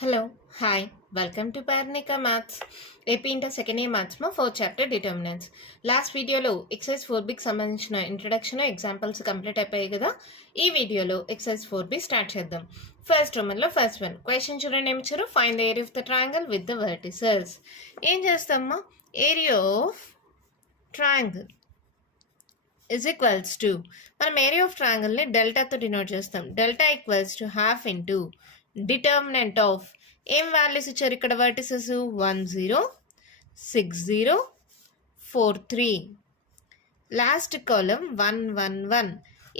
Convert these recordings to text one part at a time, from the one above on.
Hello hi welcome to Parnika maths AP inter second year మ్యాథ్స్లో 4th chapter determinants. Last వీడియోలో exercise 4Bకి సంబంధించిన introduction examples complete అయిపోయాయి కదా. ఈ వీడియోలో ఎక్సైజ్ 4B స్టార్ట్ చేద్దాం. ఫస్ట్ రోమన్లో ఫస్ట్ వన్ క్వశ్చన్ చూడండి, ఏమి ఇచ్చారు? Find the area of the triangle with the vertices. ఏం చేస్తామా? Area of triangle is equals to, మనం ఏరియా ఆఫ్ ట్రయాంగిల్ని డెల్టాతో డినోట్ చేస్తాం. Delta equals to half into determinant of ఏం వాల్యూస్ ఇచ్చారు ఇక్కడ? వర్టిసెస్ 1 0 6 0 4 3, లాస్ట్ కాలం 1 1 1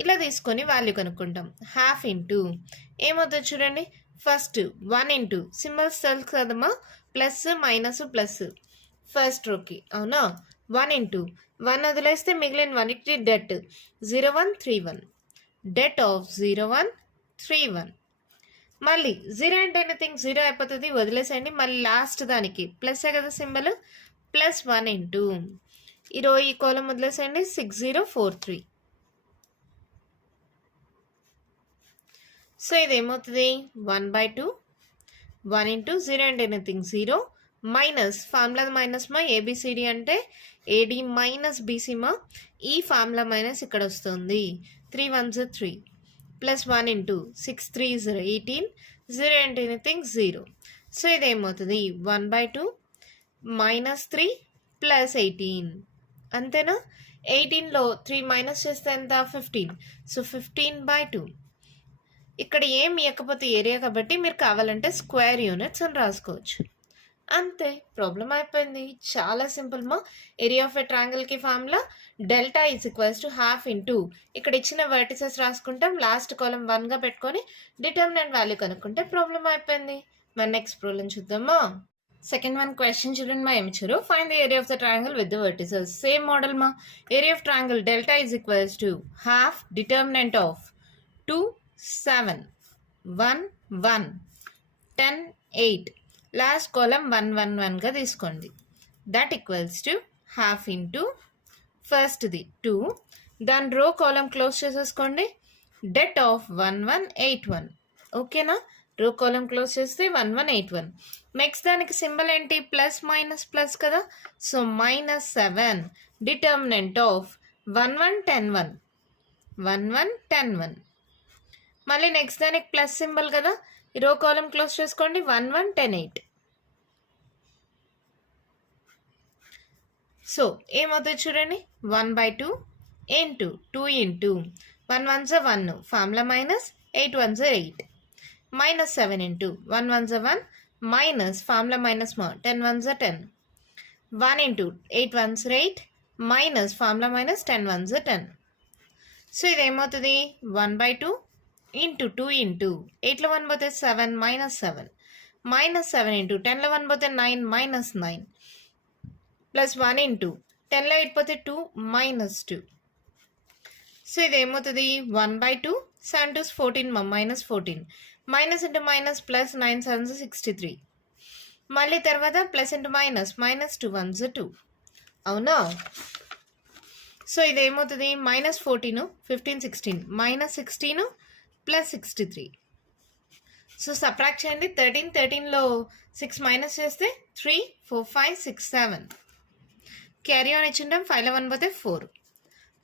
ఇలా తీసుకొని వాల్యూ కనుక్కుంటాం. హాఫ్ ఇంటూ ఏమవుతుంది చూడండి, ఫస్ట్ 1 ఇంటూ సింబల్స్ తెలుసు కదమ్మా, ప్లస్ మైనస్ ప్లస్ ఫస్ట్ రోకి, అవునా? 1 ఇంటూ 1 వదిలేస్తే మిగిలిన 1కి డెట్ 0 1 3 1, డెట్ ఆఫ్ 0 1 3 1. మళ్ళీ 0 అంటే ఎనీథింగ్ 0 అయిపోతుంది, వదిలేసేయండి. మళ్ళీ లాస్ట్ దానికి ప్లస్ే కదా సింబల్, ప్లస్ 1 ఇంటూ ఈ కోలం వదిలేసేయండి 6 0 4 3. సో ఇదేమవుతుంది 1/2, 1 ఇంటూ 0 అంటే ఎనీథింగ్ 0, మైనస్ ఫార్ములా మైనస్ మా ఏబిసిడి అంటే ఏడి మైనస్ బీసీ మా, ఈ ఫార్ములా మైనస్ ఇక్కడ వస్తుంది 3 1 3, ప్లస్ 1 ఇంటూ 6 3 18, 0 అంటే ఎనీథింగ్ 0. సో ఇదేమవుతుంది 1/2 మైనస్ 3 ప్లస్ 18, అంతేనా? 18లో 3 మైనస్ చేస్తే ఎంత? 15. సో 15/2. ఇక్కడ ఏం ఇవ్వకపోతే ఏరియా కాబట్టి మీరు కావాలంటే స్క్వేర్ యూనిట్స్ అని రాసుకోవచ్చు. అంతే, ప్రాబ్లం అయిపోయింది. చాలా సింపుల్ మా. ఏరియా ఆఫ్ ఎ ట్రయాంగిల్కి formula delta is equals to half into ఇక్కడ ఇచ్చిన వర్టిసెస్ రాసుకుంటాం, లాస్ట్ కాలం 1గా పెట్టుకొని డిటర్మినెంట్ వాల్యూ కనుక్కుంటే ప్రాబ్లం అయిపోయింది. మరి నెక్స్ట్ ప్రాబ్లం చూద్దామా. సెకండ్ వన్ క్వశ్చన్ చూడండి మా, ఏమి ఇచ్చారు? Find the area of the triangle with the vertices. Same model మా. Area of triangle delta is equals to half determinant of 2 7 1 1 10 8, last column 1 1 1గా తీసుకోండి. That equals to half into ఫస్ట్ది 2, దాని row column close చేసేసుకోండి. Det of 1 1 8 1, ఓకేనా? రో column close చేస్తే 1 1 8 1. Next దానికి సింబల్ ఏంటి? ప్లస్ మైనస్ ప్లస్ కదా, సో -7 డిటర్మినెంట్ ఆఫ్ 1 1 10 1, 1 1 10 1. మళ్ళీ నెక్స్ట్ దానికి ప్లస్ సింబల్ కదా, ఈ రో కాలం క్లోజ్ చేసుకోండి 1 1 10 8. సో ఏమవుతుంది చూడండి, 1/2 into 2 into 1 1 1, formula minus 8 1 8, -7 into 1 1 1 minus formula minus మా 10 1 10, 1 into 8 1 8 minus formula minus 10 1 10. So ఇది ఏమవుతుంది 1/2 ఇంటూ 2 ఇంటూ 8లో 1 పోతే 7 -7, -7 ఇంటూ 10లో 1 పోతే 9 -9, ప్లస్ 1 ఇంటూ 10లో 8 పోతే 2 -2. సో ఇది ఏమవుతుంది 1/2, 7 2 14 -14, మైనస్ ఇంటూ మైనస్ ప్లస్ 9 7 63, మళ్ళీ తర్వాత ప్లస్ ఇంటూ మైనస్ -2 1 2, అవునా? సో ఇది ఏమవుతుంది -14 15 16 -16 ప్లస్ 63. సో సబ్ట్రాక్ట్ చేయండి. 13 13లో 6 మైనస్ చేస్తే 3 4 5 6 7, క్యారీ ఆన్ ఇచ్చింటాం 5లో 1 పోతే 4.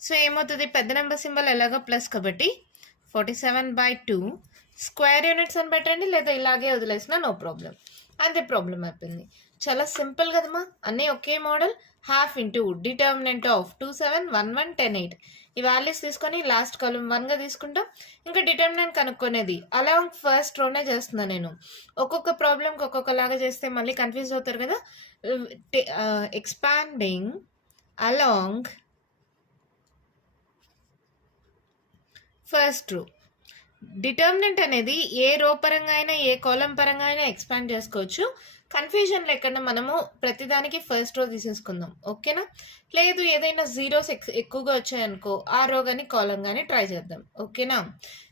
సో ఏమవుతుంది పెద్ద నెంబర్ సింబల్ ఎలాగో ప్లస్ కాబట్టి 47/2 స్క్వేర్ యూనిట్స్ అని పెట్టండి, లేదా ఇలాగే వదిలేసినా నో ప్రాబ్లం. అంతే, ప్రాబ్లం అయిపోయింది. చాలా సింపుల్ కదమ్మా, అన్నీ ఒకే model. Half into determinant of 2 7 1 1 10 8, ఈ వాల్యూస్ తీసుకొని లాస్ట్ కాలం 1గా తీసుకుంటాం. ఇంకా డిటర్మినెంట్ కనుక్కొనేది అలాంగ్ ఫస్ట్ రోనే చేస్తున్నాను నేను. ఒక్కొక్క ప్రాబ్లంకి ఒక్కొక్కలాగా చేస్తే మళ్ళీ కన్ఫ్యూజ్ అవుతారు కదా. Expanding along first row. Determinant అనేది ఏ రో పరంగా అయినా ఏ కాలం పరంగా అయినా ఎక్స్పాండ్ చేసుకోవచ్చు. కన్ఫ్యూజన్ లేకుండా మనము ప్రతిదానికి ఫస్ట్ రో తీసేసుకుందాం, ఓకేనా? లేదు ఏదైనా జీరోస్ ఎక్కువగా వచ్చాయనుకో ఆ రో కానీ కాలం కానీ ట్రై చేద్దాం, ఓకేనా?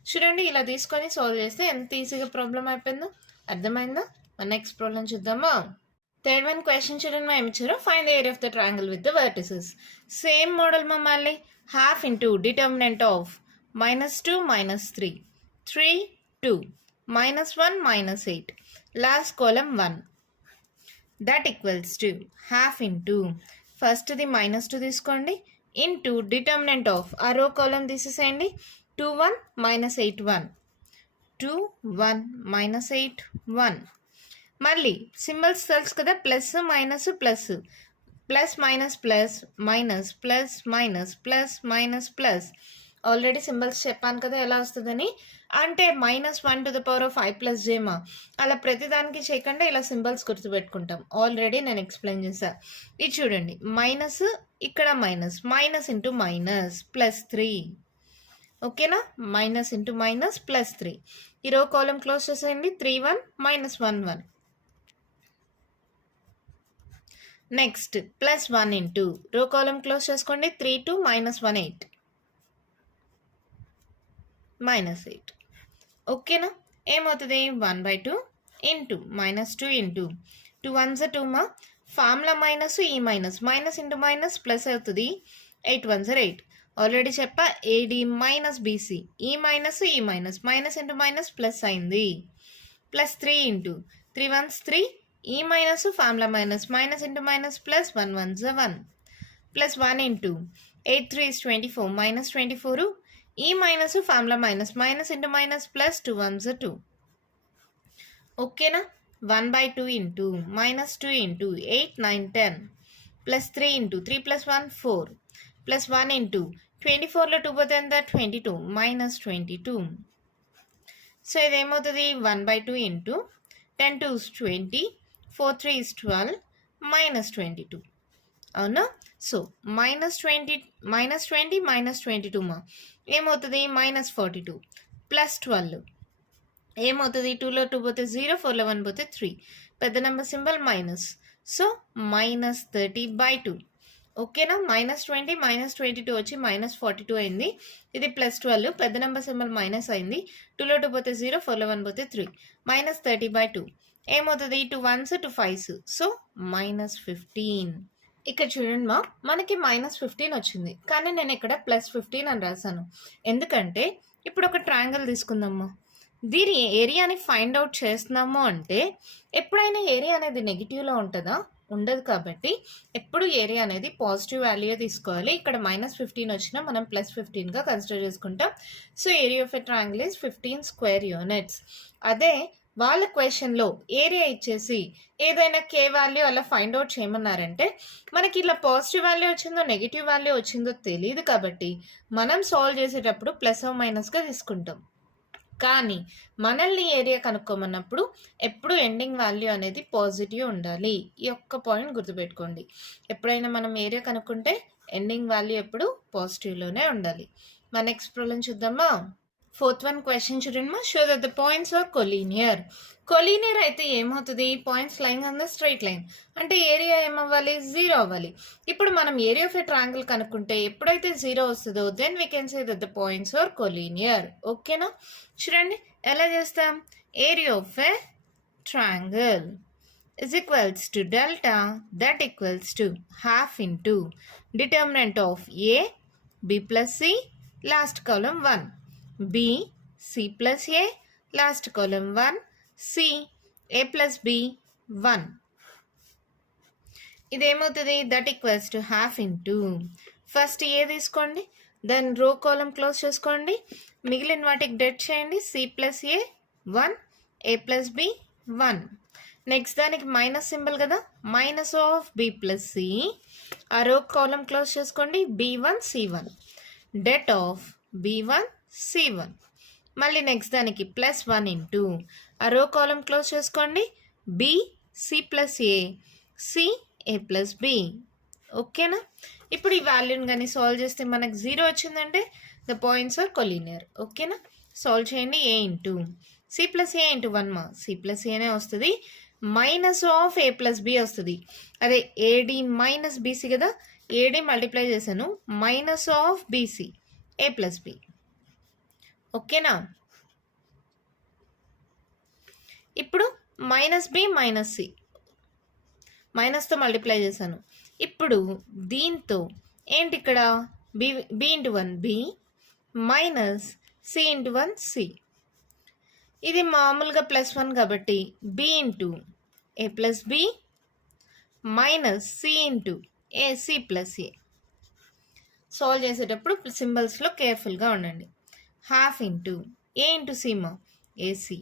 చూడండి, ఇలా తీసుకొని సాల్వ్ చేస్తే ఎంత ఈజీగా ప్రాబ్లం అయిపోయిందో అర్థమైందా? మన నెక్స్ట్ ప్రాబ్లం చూద్దామా. థర్డ్ వన్ క్వశ్చన్ చూడండి మా, ఏమి ఇచ్చారో? Find the area of the triangle with the vertices. Same model మా, మళ్ళీ half into determinant of -2 -3 3 2 -1 -8, last column 1 that equals to half into ఫస్ట్ది -2 తీసుకోండి ఇంటూ డిటర్మినెంట్ ఆఫ్ ఆ రో కాలమ్ తీసేసేయండి 2 1 -8 1 2 1 -8 1 మళ్ళీ సింబల్స్ తెలుసు కదా plus minus plus plus minus plus minus plus minus plus minus plus already symbols చెప్పాను కదా ఎలా వస్తుందని అంటే -1⁵ అలా ప్రతిదానికి చేయకుండా ఇలా సింబల్స్ గుర్తుపెట్టుకుంటాం ఆల్రెడీ నేను ఎక్స్ప్లెయిన్ చేశాను ఇది చూడండి మైనస్ ఇక్కడ మైనస్ మైనస్ ఇంటూ మైనస్ +3 ఓకేనా మైనస్ ఇంటూ మైనస్ +3 ఈ రో కాలం క్లోజ్ చేసేయండి 3 1 -1 1 నెక్స్ట్ +1 ఇంటూ రో కాలం క్లోజ్ చేసుకోండి 3 2 -1 8 -8 ఓకేనా ఏమవుతుంది 1/2 ఇంటూ -2 ఇంటూ 2 1s 2 మా ఫార్ములా మైనస్ ఈ మైనస్ ఇంటూ మైనస్ ప్లస్ అవుతుంది 8 1s 8 ఆల్రెడీ చెప్పా ఏడి మైనస్ బీసీ ఈ మైనస్ ఇంటూ మైనస్ ప్లస్ అయింది +3 ఇంటూ 3 1s 3 ఈ minus formula minus into minus plus 1 1s 1 +1 into 8 3 is 24 -24 ఈ minus formula minus into minus plus 2 1s 2 ఓకేనా 1/2 into -2 into 8 9 10 +3 into 3 + 1 4 +1 into 24లో 2 పోతే ఎంత 22 -22 so ఇదేమవుతుంది 1/2 into 10 2 is 20 4 3 is 12 -22 అవునా so -20 -22 మా ఏమవుతుంది -42 +12 ఏమవుతుంది 2లో 2 పోతే 0 4లో 1 పోతే 3 పెద్ద నెంబర్ సింబల్ మైనస్ సో -30/2 ఓకేనా -20 -22 వచ్చి -42 అయింది ఇది +12 పెద్ద నెంబర్ సింబల్ మైనస్ అయింది 2లో 2 పోతే 0 4లో 1 పోతే 3 -30/2 ఏమవుతుంది 2 1s 2 5s సో -15 ఇక్కడ చూడండి మా మనకి -15 వచ్చింది కానీ నేను ఇక్కడ +15 అని రాశాను ఎందుకంటే ఇప్పుడు ఒక ట్రయాంగిల్ తీసుకుందామా దీని ఏరియాని ఫైండ్ అవుట్ చేస్తున్నాము అంటే ఎప్పుడైనా ఏరియా అనేది నెగిటివ్లో ఉంటుందా ఉండదు కాబట్టి ఎప్పుడు ఏరియా అనేది పాజిటివ్ వాల్యూ తీసుకోవాలి ఇక్కడ -15 వచ్చినా మనం +15గా కన్సిడర్ చేసుకుంటాం so area of a triangle is 15 square units అదే వాళ్ళ క్వశ్చన్లో ఏరియా ఇచ్చేసి ఏదైనా కే వాల్యూ అలా ఫైండ్ అవుట్ చేయమన్నారంటే మనకి ఇలా పాజిటివ్ వాల్యూ వచ్చిందో నెగిటివ్ వాల్యూ వచ్చిందో తెలియదు కాబట్టి మనం సాల్వ్ చేసేటప్పుడు +/- తీసుకుంటాం కానీ మనల్ని ఏరియా కనుక్కోమన్నప్పుడు ఎప్పుడు ఎండింగ్ వాల్యూ అనేది పాజిటివ్ ఉండాలి ఈ ఒక్క పాయింట్ గుర్తుపెట్టుకోండి ఎప్పుడైనా మనం ఏరియా కనుక్కుంటే ఎండింగ్ వాల్యూ ఎప్పుడు పాజిటివ్లోనే ఉండాలి మన నెక్స్ట్ ప్రాబ్లం చూద్దామా 4th one క్వశ్చన్ చూడండి show that the points are collinear అయితే ఏమవుతుంది points line on the straight line అంటే ఏరియా ఏమవ్వాలి 0 అవ్వాలి ఇప్పుడు మనం ఏరియా ఆఫ్ ఎ ట్రయాంగిల్ కనుక్కుంటే ఎప్పుడైతే 0 వస్తుందో then we can say that the points are collinear ఓకేనా చూడండి ఎలా చేస్తాం area of a triangle is equals to delta that equals to half into determinant of A B plus C last column 1 B C plus A last column 1 C A plus B 1 ఇదేమవుతుంది that equals to half into first A తీసుకోండి then రో column close చేసుకోండి మిగిలిన వాటికి debt చేయండి C plus A 1 A plus B 1 next దానికి minus symbol కదా minus of B plus C ఆ రో కాలం క్లోజ్ చేసుకోండి B1 C1 det of B1 C1 మళ్ళీ నెక్స్ట్ దానికి +1 ఇంటూ ఆ రో కాలం క్లోజ్ చేసుకోండి B C plus A C A plus B ఓకేనా ఇప్పుడు ఈ వాల్యూని కానీ సాల్వ్ చేస్తే మనకు 0 వచ్చిందంటే ద పాయింట్స్ ఆర్ కొలీనియర్ ఓకేనా సాల్వ్ చేయండి A into C plus A into 1 మా C ప్లస్ ఏనే వస్తుంది minus of A plus B వస్తుంది అదే ఏడి మైనస్ బీసీ కదా ఏడి మల్టిప్లై చేశాను minus of BC A plus B ఓకేనా ఇప్పుడు -B -C మైనస్తో మల్టిప్లై చేశాను ఇప్పుడు దీంతో ఏంటి ఇక్కడ B into 1 B minus C into 1 C ఇది మామూలుగా +1 కాబట్టి b into a plus b minus c into a c plus a. Solve చేసేటప్పుడు సింబల్స్లో కేర్ఫుల్గా ఉండండి. హాఫ్ ఇంటూ ఏ ఇంటూ సీమా AC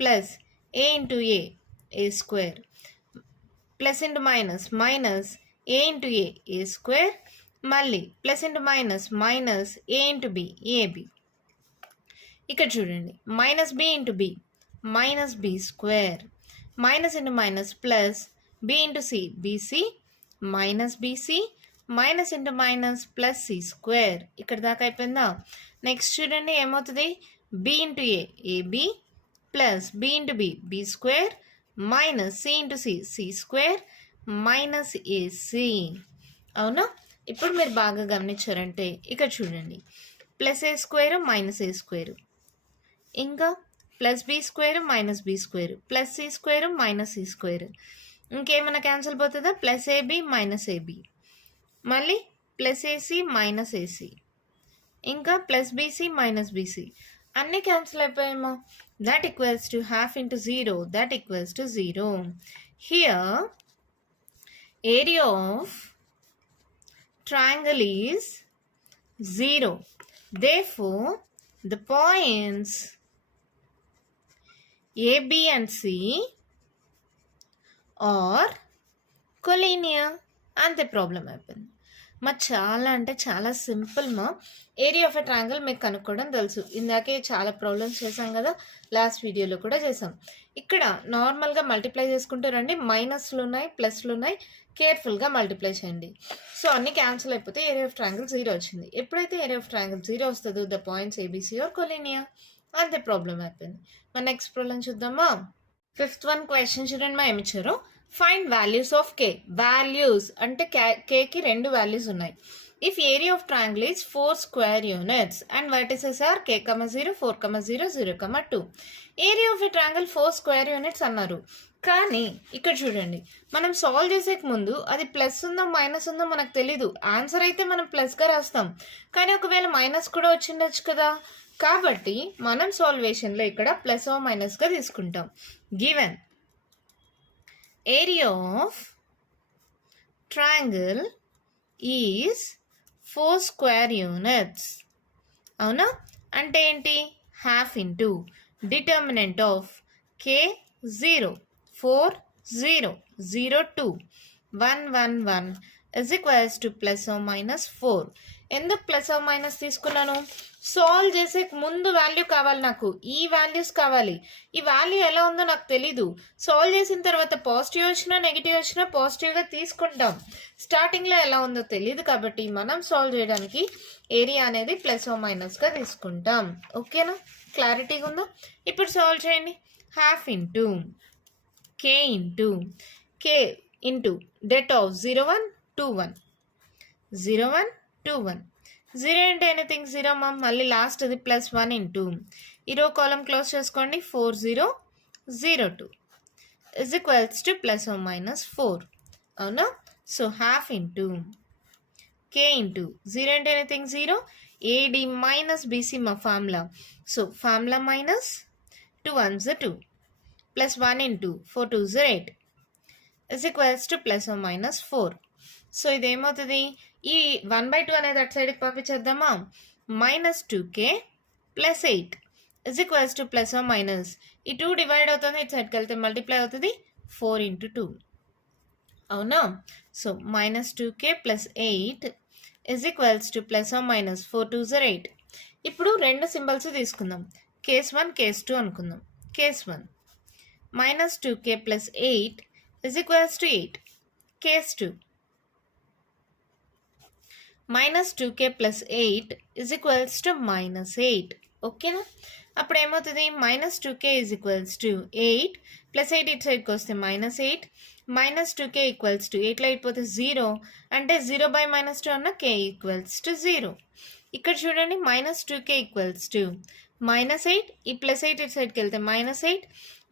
plus A into A square plus into minus minus A into A square మళ్ళీ plus into minus A into B AB. ఇక్కడ చూడండి minus B into B minus B square minus into minus plus B into C BC minus BC minus into minus plus C square. ఇక్కడ దాకా అయిపోయిందా? Next చూడండి ఏమవుతుంది, B into AB plus B into B square minus C into C square minus AC. అవునా? ఇప్పుడు మీరు బాగా గమనించారంటే ఇక్కడ చూడండి plus A square minus A square, ఇంకా plus B square minus B square plus C square minus C square. ఇంకేమైనా cancel పోతుందా? ప్లస్ ఏబి మైనస్ ఏబి, మళ్ళీ ప్లస్ ఏసీ మైనస్ ఏసీ, ఇంకా ప్లస్ బీసీ మైనస్ బీసీ, అన్నీ cancel అయిపోయామా? That equals to half into 0, that equals to 0. Here area of triangle is 0. Therefore, the points A, B and C are collinear. అంతే problem అయిపోయింది. చాలా అంటే చాలా simple area of a triangle మీకు కనుక్కోవడం తెలుసు. ఇందాకే చాలా ప్రాబ్లమ్స్ చేసాం కదా, లాస్ట్ వీడియోలో కూడా చేసాం. ఇక్కడ నార్మల్గా మల్టిప్లై చేసుకుంటూ రండి, మైనస్లు ఉన్నాయి ప్లస్లు ఉన్నాయి, కేర్ఫుల్గా మల్టిప్లై చేయండి. సో అన్ని క్యాన్సిల్ అయిపోతే ఏరియా ఆఫ్ ట్రయాంగిల్ 0 వచ్చింది. ఎప్పుడైతే ఏరియా ఆఫ్ ట్రయాంగిల్ 0 వస్తుందో the points ABC are collinear. అంతే ప్రాబ్లం అయిపోయింది. మన నెక్స్ట్ ప్రాబ్లం చూద్దామా? 5th one క్వశ్చన్ చూడండి, ఏమి ఇచ్చారు, find values of K. Values అంటే కేకి 2 వాల్యూస్ ఉన్నాయి. If area of triangle is 4 square units and vertices are k, 0, 4, 0, 0, 2. Area of a triangle 4 square units అన్నారు. కానీ ఇక్కడ చూడండి మనం సాల్వ్ చేసేక ముందు అది ప్లస్ ఉందో మైనస్ ఉందో మనకు తెలీదు. ఆన్సర్ అయితే మనం ప్లస్గా రాస్తాం, కానీ ఒకవేళ మైనస్ కూడా వచ్చిండొచ్చు కదా. కాబట్టి మనం సాల్వేషన్లో ఇక్కడ ప్లస్ ఓ మైనస్గా తీసుకుంటాం. Given area of triangle is 4 square units. అవునా? అంటే ఏంటి, half into determinant of K 0, 4, 0, 0, 2, 1, 1, 1 is equals to plus or minus 4. ఎందుకు ప్లస్ ఓ మైనస్ తీసుకున్నాను? సాల్వ్ చేసే ముందు వాల్యూ కావాలి నాకు, ఈ వాల్యూస్ కావాలి. ఈ వాల్యూ ఎలా ఉందో నాకు తెలీదు. సాల్వ్ చేసిన తర్వాత పాజిటివ్ వచ్చినా నెగిటివ్ వచ్చినా పాజిటివ్గా తీసుకుంటాం. స్టార్టింగ్లో ఎలా ఉందో తెలీదు కాబట్టి మనం సాల్వ్ చేయడానికి ఏరియా అనేది ప్లస్ ఓ మైనస్గా తీసుకుంటాం. ఓకేనా? క్లారిటీగా ఉందా? ఇప్పుడు సాల్వ్ చేయండి. Half into k into k into det of 0, 1, 2, 1, 0, 1, 2, 1. 0 into anything 0 మా, మళ్ళీ లాస్ట్ అది ప్లస్ 1 ఇంటూ ఈ రో కాలం క్లోజ్ చేసుకోండి, 4, 0, 0, 2 is equals to plus or minus 4. అవునా? So half into k into 0 into anything 0, AD minus BC మా formula. So formula minus 2 1s 2 plus 1 into 4 2s 8 is equals to plus or minus 4. So ఇదేమవుతుంది, ఈ 1/2 అనేది అటు సైడ్కి పంపించేద్దామా, minus 2k plus 8 is equals to plus or minus, ఈ 2 divide అవుతుంది, ఇటు సైడ్కి వెళ్తే మల్టిప్లై అవుతుంది, 4 ఇంటూ 2. అవునా? So minus 2k plus 8 is equals to plus or minus 4 2s 8. ఇప్పుడు 2 సింబల్స్ తీసుకుందాం, కేస్ 1 కేస్ 2 అనుకుందాం. Case 1 minus 2k plus 8 is equals to 8. Case 2 minus 2k plus 8 is equals to minus 8. ఓకేనా? అప్పుడు ఏమవుతుంది, minus 2k is equals to 8 plus 8 ఇటు సైడ్కి వస్తే minus 8 minus 2k equals to 8లో అయిపోతే 0, అంటే 0/-2 అన్న k ఈక్వల్స్ టు 0. ఇక్కడ చూడండి minus 2k equals to minus 8, ఈ ప్లస్ 8 ఇటు సైడ్కి వెళ్తే minus 8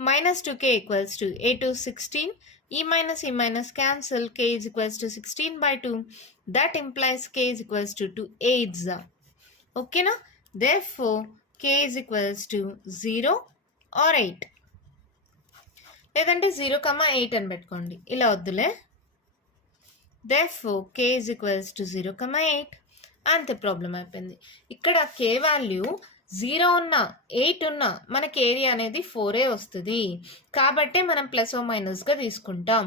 minus 2k equals to 8 to 16, e minus cancel, k is equals to 16/2, that implies k is equals to 2 8s. Okay na? Therefore k is equals to 0 are 8, లేదంటే 0,8 అని పెట్టుకోండి. ఇలా వద్దులే. therefore k is equals to 0,8. అంతే problem అయిపోయింది. ఇక్కడ k value 0 ఉన్నా 8 ఉన్నా మనకి ఏరియా అనేది 4 వస్తుంది. కాబట్టి మనం ప్లస్ ఓ మైనస్గా తీసుకుంటాం.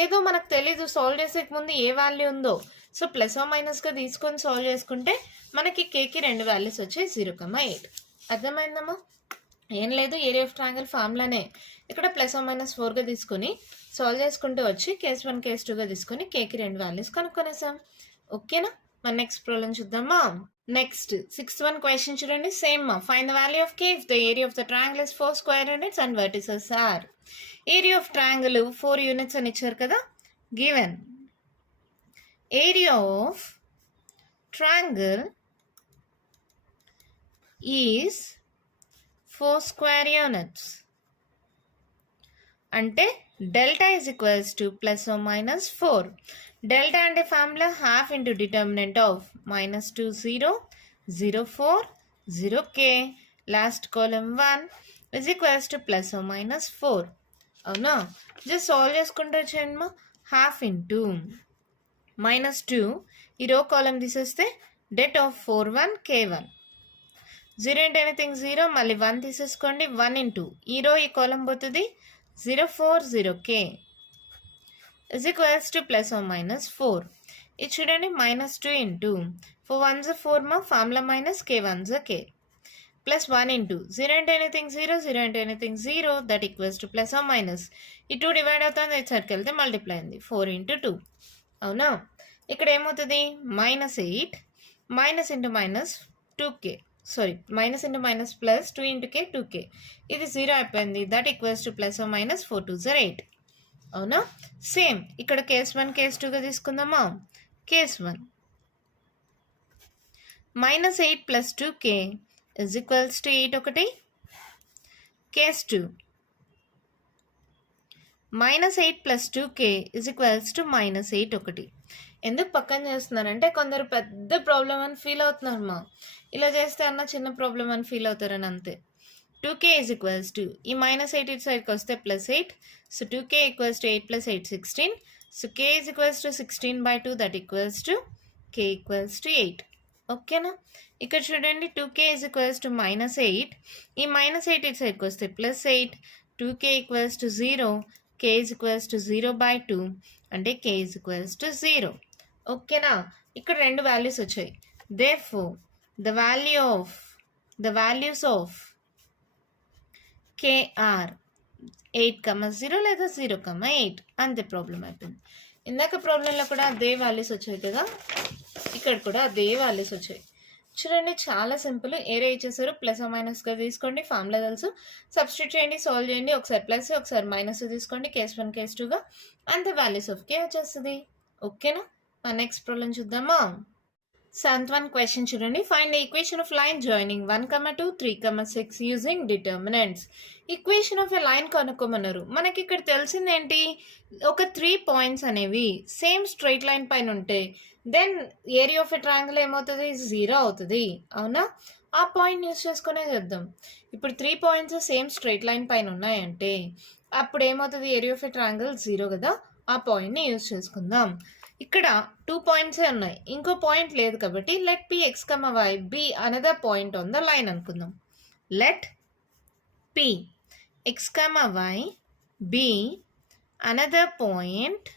ఏదో మనకు తెలీదు సాల్వ్ చేసే ముందు ఏ వాల్యూ ఉందో, సో ప్లస్ ఓ మైనస్గా తీసుకొని సాల్వ్ చేసుకుంటే మనకి కేకి 2 వాల్యూస్ వచ్చాయి 0,8. అర్థమైందమ్మా? ఏం లేదు, ఏరియా ఆఫ్ ట్రయాంగిల్ ఫార్ములానే. ఇక్కడ ప్లస్ ఓ మైనస్ 4గా తీసుకొని సాల్వ్ చేసుకుంటూ వచ్చి కేస్ 1 కేస్ 2గా తీసుకొని కేకి 2 వాల్యూస్ కనుక్కొనేసాం. ఓకేనా? మన నెక్స్ట్ ప్రాబ్లం చూద్దామా. నెక్స్ట్ 6th one క్వశ్చన్ చూడండి. Same find the value of K if the area of the triangle is 4 square units and vertices are. Area of triangle 4 units అని ఇచ్చారు కదా. Given area of triangle is 4 square units. అంటే delta is equals to plus or minus 4. Delta అంటే formula half into determinant of -2 0 0 4 0 k last column 1 is equals to plus or minus 4. అవునా? Just solve చేసుకుంటూ వచ్చేయండి. Half into -2 ఈ రో కాలం తీసేస్తే det of 4 1 k1. 0 into anything 0, మళ్ళీ 1 తీసేసుకోండి. 1 into ఈ రో ఈ కాలం పోతుంది 0 4 0 k is equals to plus or minus 4. ఇది చూడండి -2 ఇంటూ 4 1s 4 మా formula minus k 1s k plus 1 into 0 into anything 0 0 into anything 0 that equals to plus or minus. ఈ 2 డివైడ్ అవుతుంది, సర్కిల్ వెళ్తే మల్టిప్లై అయింది 4 ఇంటూ 2. అవునా? ఇక్కడ ఏమవుతుంది -8 minus into minus 2k, sorry minus into minus plus 2 into k 2k. ఇది 0 అయిపోయింది. That equals to plus or minus 4 2s 8. అవునా? సేమ్ ఇక్కడ కేస్ 1 కేస్ 2గా తీసుకుందామా. Case 1 -8 plus 2k is equals to 8 ఒకటి. Case 2 -8 plus 2k is equals to -8 ఒకటి. ఎందుకు పక్కన చేస్తున్నారంటే కొందరు పెద్ద ప్రాబ్లం అని ఫీల్ అవుతున్నారు మా. ఇలా చేస్తే అన్న చిన్న ప్రాబ్లం అని ఫీల్ అవుతారని అంతే. 2k is equals to ఈ -8 ఇటు సైడ్కి వస్తే +8, so 2k equals to 8 plus 8 16, so k is equals to 16/2 that equals to k equals to 8. ఓకేనా? ఇక్కడ చూడండి 2k is equals to -8, ఈ -8 ఇటు సైడ్కి వస్తే +8, 2k equals to 0, k is equals to 0/2 అంటే k is equals to 0. ఓకేనా? ఇక్కడ 2 వాల్యూస్ వచ్చాయి. therefore the values of KR 8,0 లేదా 0,8. అంతే ప్రాబ్లం అయిపోయింది. ఇందాక ప్రాబ్లంలో కూడా అదే వాల్యూస్ వచ్చాయి కదా, ఇక్కడ కూడా అదే వాల్యూస్ వచ్చాయి. చూడండి చాలా సింపుల్. ఏరియా ఇచ్చేసారు, ప్లస్ మైనస్గా తీసుకోండి, ఫార్ములా తెలుసు, సబ్స్టిట్యూట్ చేయండి, సాల్వ్ చేయండి. ఒకసారి ప్లస్ ఒకసారి మైనస్ తీసుకోండి, కేస్ 1 కేస్ 2గా అంతే వాల్యూస్ ఆఫ్ కే వచ్చేస్తుంది. ఓకేనా? మన నెక్స్ట్ ప్రాబ్లం చూద్దామా. 7th one క్వశ్చన్ చూడండి. Find the equation of line joining 1,2 3,6 using determinants. Equation of a line కనుక్కోమన్నారు. మనకి ఇక్కడ తెలిసింది ఏంటి, ఒక 3 పాయింట్స్ అనేవి సేమ్ స్ట్రైట్ లైన్ పైన ఉంటే then area of a triangle ఏమవుతుంది, 0 అవుతుంది. అవునా? ఆ పాయింట్ యూజ్ చేసుకునే చేద్దాం. ఇప్పుడు 3 పాయింట్స్ సేమ్ స్ట్రైట్ లైన్ పైన ఉన్నాయంటే అప్పుడు ఏమవుతుంది, ఏరియా ఆఫ్ ఎ ట్రయాంగిల్ 0 కదా. ఆ పాయింట్ని యూజ్ చేసుకుందాం. ఇక్కడ 2 పాయింట్సే ఉన్నాయి, ఇంకో పాయింట్ లేదు కాబట్టి let P X comma Y B another point on the line అనుకుందాం. Let P X comma Y B another point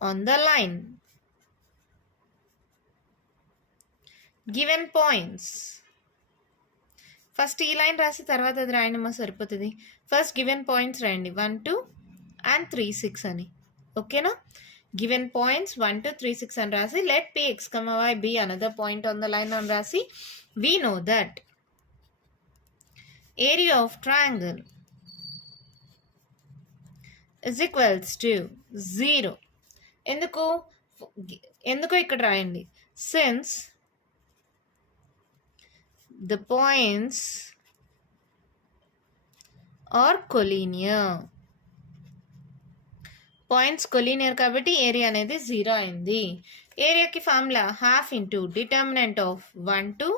on the line. Given points first ఈ లైన్ రాసి తర్వాత అది రాయడమా సరిపోతుంది. ఫస్ట్ గివెన్ పాయింట్స్ రాయండి 1 2 and 3 6 అని. ఓకేనా? గివెన్ పాయింట్స్ 1 2 3 6 అని రాసి let P X comma Y B another point on the line అని రాసి we know that area of triangle is equals to 0. ఎందుకు ఇక్కడ రాయండి, since the points are collinear. Points collinear కాబట్టి ఏరియా అనేది 0 అయింది. ఏరియాకి formula half into determinant of 1 2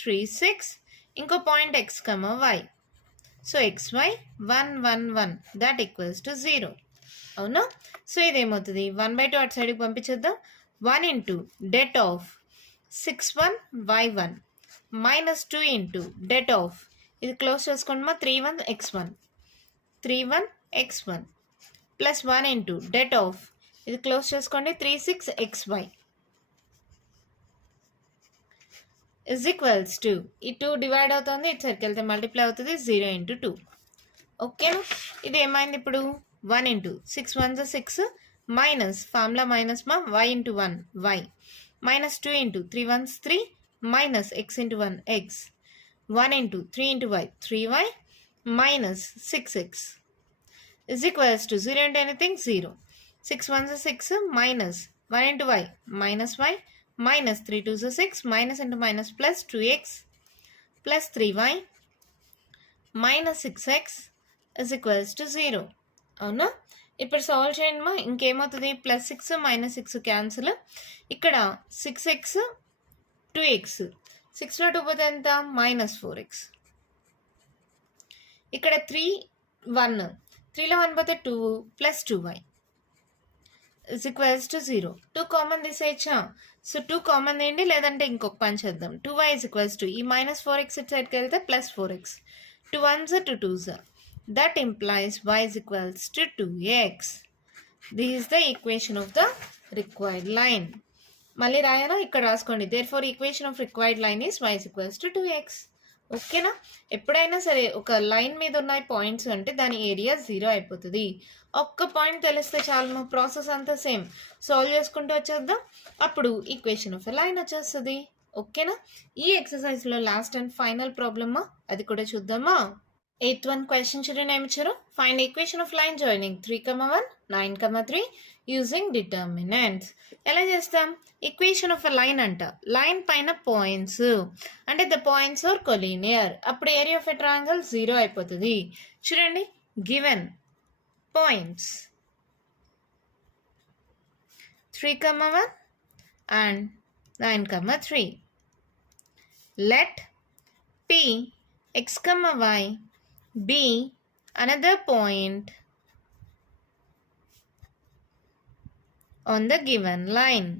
3 6 ఇంకో point x, y. So xy 1 1 1 that equals to 0. అవునా? సో ఇదేమవుతుంది 1/2 అటు సైడ్కి పంపించేద్దాం. 1 into det of 6/1 y1 minus 2 into det of ఇది క్లోజ్ చేసుకోండి మా 3/1 x1 plus 1 into det of ఇది క్లోజ్ చేసుకోండి 3/6 xy ఇజ్ ఈక్వల్స్ టు ఈ 2 డివైడ్ అవుతుంది, ఇటు సైడ్కి వెళ్తే మల్టిప్లై అవుతుంది 0 ఇంటూ 2. ఓకేనా? ఇది ఏమైంది ఇప్పుడు 1 ఇంటూ 6 1 6 మైనస్ ఫార్ములా మైనస్ మా y into 1 y minus 2 into 3 1 3 minus x into 1 x 1 into 3 into y 3y minus 6x is equals to 0 into anything 0. 6 1 6 minus 1 into y minus y minus 3 2 is 6 minus into minus plus 2x plus 3y minus 6x is equals to 0. అవునా? ఇప్పుడు solve చేయండి మా. ఇంకేమవుతుంది plus 6 minus 6 cancel. ఇక్కడ 6x 2x 6లో 2 పోతే ఎంత minus 4x. ఇక్కడ 3 1 3లో 1 పోతే 2 plus 2y is equals to 0. 2 common తీసేయచ్చా? సో 2 కామన్ తీయండి, లేదంటే ఇంకొక పని చేద్దాం. 2y is equals to ఈ మైనస్ 4x ఇటు సైడ్కి వెళ్తే plus 4x 2 1s 2 2s that implies y is equals to 2x. This is the equation of the required line. మళ్ళీ రాయాలా? ఇక్కడ రాసుకోండి. therefore equation of required line is y is equals to 2x. ఓకేనా? ఎప్పుడైనా సరే ఒక లైన్ మీద ఉన్న points అంటే దాని ఏరియా 0 అయిపోతుంది. ఒక్క పాయింట్ తెలిస్తే చాలు, మా ప్రాసెస్ అంతా సేమ్. సాల్వ్ చేసుకుంటూ వచ్చేద్దాం, అప్పుడు ఈక్వేషన్ ఆఫ్ ఎ లైన్ వచ్చేస్తుంది. ఓకేనా? ఈ ఎక్సర్సైజ్లో లాస్ట్ అండ్ ఫైనల్ ప్రాబ్లమ్మా, అది కూడా చూద్దామా. 8th one క్వశ్చన్ చూడండి ఏమి ఇచ్చారు. Find equation of line joining 3, 1, 9, 3 using determinants. ఎలా చేస్తాం? ఈక్వేషన్ ఆఫ్ ఎ లైన్ అంట. లైన్ పైన పాయింట్స్ అంటే ద పాయింట్స్ ఆర్ కొలీనియర్. అప్పుడు ఏరియా ఆఫ్ ఎ ట్రయాంగిల్ 0 అయిపోతుంది. చూడండి, given points 3, 1 and 9, 3. Let P x, y be another point on the given line.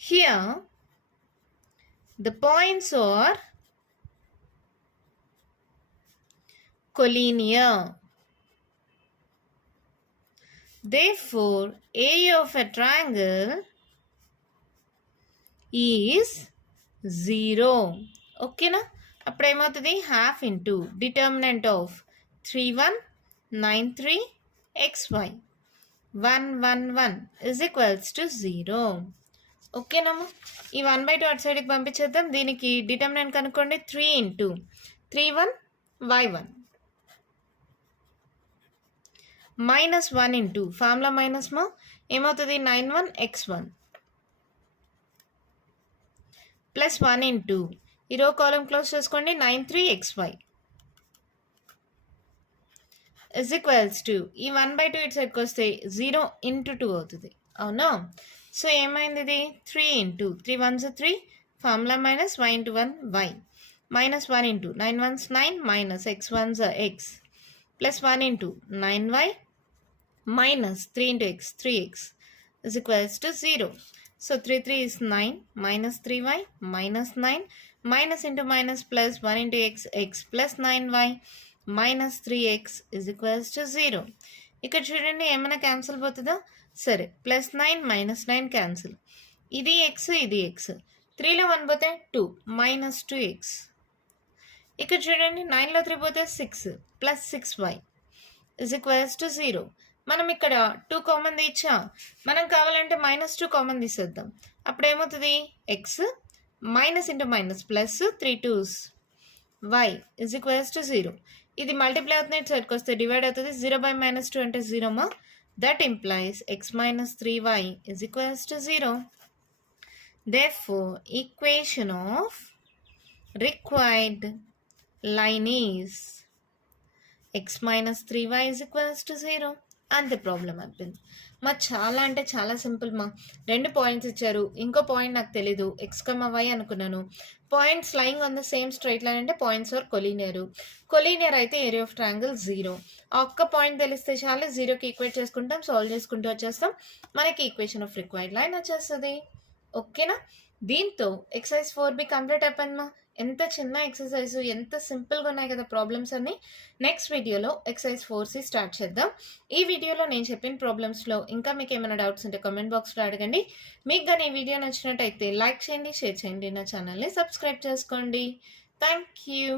Here the points are collinear. Therefore, area of a triangle is 0. ఓకేనా? అప్పుడు ఏమవుతుంది? Half into determinant of 3 1 9 3 xy 1 1 1 is equals to 0. ఓకేనమ్మా? ఈ 1/2 అటు సైడ్కి పంపించేద్దాం. దీనికి determinant కనుక్కోండి. 3 into 3 1 y1 minus 1 into formula minus మా ఏమవుతుంది 9 1 x1 ప్లస్ 1 ఇంటూ ఈ రో కాలం క్లోజ్ చేసుకోండి 9 3 xy ఇజ్ ఈక్వల్స్ టు ఈ 1/2 ఇటు సైడ్కి వస్తే 0 ఇంటూ 2 అవుతుంది. అవునా? సో ఏమైంది ఇది 3 into 3 1s 3 formula minus y into 1 y minus 1 into 9 1s 9 minus x 1s x plus 1 into 9y minus 3 into x 3x is equals to 0. So 3 3 is 9 minus 3y minus 9 minus into minus plus 1 into x x plus 9y minus 3x is equals to 0. ఇక్కడ చూడండి ఏమైనా cancel పోతుందా? సరే, plus 9 minus 9 cancel. ఇది x ఇది x. 3లో 1 పోతే 2 minus 2x. ఇక్కడ చూడండి 9లో 3 పోతే 6 plus 6y is equals to 0. మనం ఇక్కడ 2 కామన్ తీచ్చా, మనం కావాలంటే మైనస్ 2 కామన్ తీసేద్దాం. అప్పుడు ఏమవుతుంది? X minus into minus plus 3 2s y is equals to 0. ఇది మల్టిప్లై అవుతుంది, ఇటు సైడ్కి వస్తే డివైడ్ అవుతుంది. 0/-2 అంటే 0 మా. That implies x minus 3y is equals to 0. Therefore, equation of required line is x minus 3y is equals to 0. అంతే problem అయిపోయింది. చాలా అంటే చాలా సింపుల్ మా. 2 పాయింట్స్ ఇచ్చారు. ఇంకో పాయింట్ నాకు తెలీదు. ఎక్స్, వై అనుకున్నాను. Points lying on the same straight line అంటే పాయింట్స్ ఆర్ కొలీనియర్. కొలీనియర్ అయితే ఏరియా ఆఫ్ ట్రయాంగిల్ 0. ఆ ఒక్క పాయింట్ తెలిస్తే చాలు, 0కి ఈక్వేట్ చేసుకుంటాం, సాల్వ్ చేసుకుంటూ వచ్చేస్తాం. మనకి ఈక్వేషన్ ఆఫ్ రిక్వైర్డ్ లైన్ వచ్చేస్తుంది. ఓకేనా? దీంతో ఎక్సర్సైజ్ 4B కంప్లీట్ అయిపోయిందమ్మా. ఎంత చిన్న ఎక్సర్సైజ్, ఎంత సింపుల్గా ఉన్నాయి కదా ప్రాబ్లమ్స్ అన్ని. నెక్స్ట్ వీడియోలో ఎక్సర్సైజ్ 4C స్టార్ట్ చేద్దాం. ఈ వీడియోలో నేను చెప్పిన ప్రాబ్లమ్స్లో ఇంకా మీకు ఏమైనా డౌట్స్ ఉంటే కామెంట్ బాక్స్లో అడగండి. మీకు కానీ ఈ వీడియో నచ్చినట్టయితే లైక్ చేయండి, షేర్ చేయండి, నా ఛానల్ని సబ్స్క్రైబ్ చేసుకోండి. Thank you.